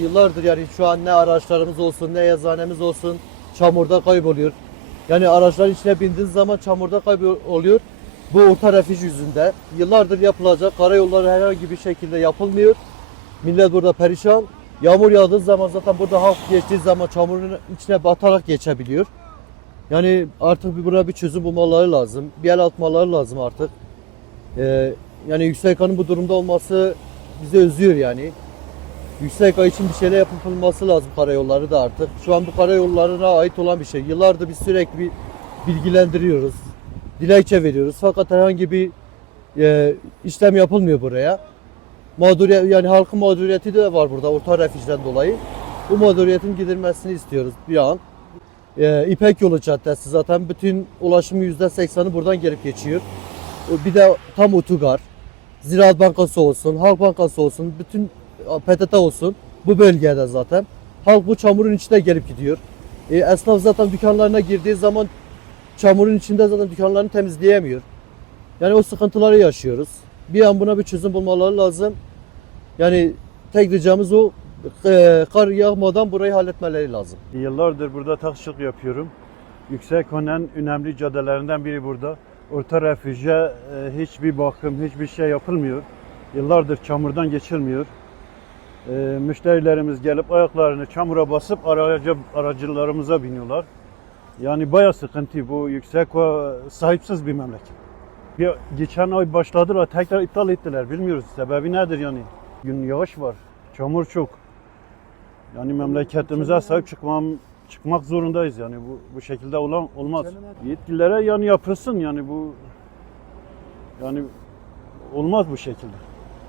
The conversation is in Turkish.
yıllardır yani şu an ne araçlarımız olsun ne yazanemiz olsun çamurda kayboluyor. Yani araçların içine bindiğiniz zaman çamurda kayboluyor. Bu orta refüj yüzünde. Yıllardır yapılacak karayolları herhangi bir şekilde yapılmıyor. Millet burada perişan. Yağmur yağdığı zaman zaten burada halk geçtiği zaman çamurun içine batarak geçebiliyor. Yani artık bir buna bir çözüm bulmaları lazım. Bir el atmaları lazım artık. Ee, yani YÜKSEK'in bu durumda olması bizi üzüyor yani. YÜKSEK için bir şeyler yapılması lazım karayolları da artık. Şu an bu karayollarına ait olan bir şey. Yıllardır biz sürekli bilgilendiriyoruz. Dilekçe veriyoruz. Fakat herhangi bir e, işlem yapılmıyor buraya. Mağduriyet yani halkın mağduriyeti de var burada orta refüjden dolayı. Bu mağduriyetin giderilmesini istiyoruz bir an. Ee, İpek Yolu Caddesi zaten bütün ulaşımın %80'i buradan gelip geçiyor. O Bir de tam otogar. Ziraat Bankası olsun, Halk Bankası olsun, bütün PTT olsun bu bölgede zaten. Halk bu çamurun içinde gelip gidiyor. E, esnaf zaten dükkanlarına girdiği zaman çamurun içinde zaten dükkanlarını temizleyemiyor. Yani o sıkıntıları yaşıyoruz. Bir an buna bir çözüm bulmaları lazım. Yani tek ricamız o e, kar yağmadan burayı halletmeleri lazım. Yıllardır burada taksicilik yapıyorum. Yüksek en önemli caddelerinden biri burada. Orta refüje e, hiçbir bakım, hiçbir şey yapılmıyor. Yıllardır çamurdan geçilmiyor. E, müşterilerimiz gelip ayaklarını çamura basıp araca, aracılarımıza biniyorlar. Yani baya sıkıntı bu yüksek sahipsiz bir memleket. Bir, geçen ay başladılar tekrar iptal ettiler. Bilmiyoruz sebebi nedir yani. Gün yağış var, çamur çok. Yani memleketimize sahip çıkmam çıkmak zorundayız yani bu bu şekilde olan olmaz. Yetkililere yani yapılsın yani bu yani olmaz bu şekilde.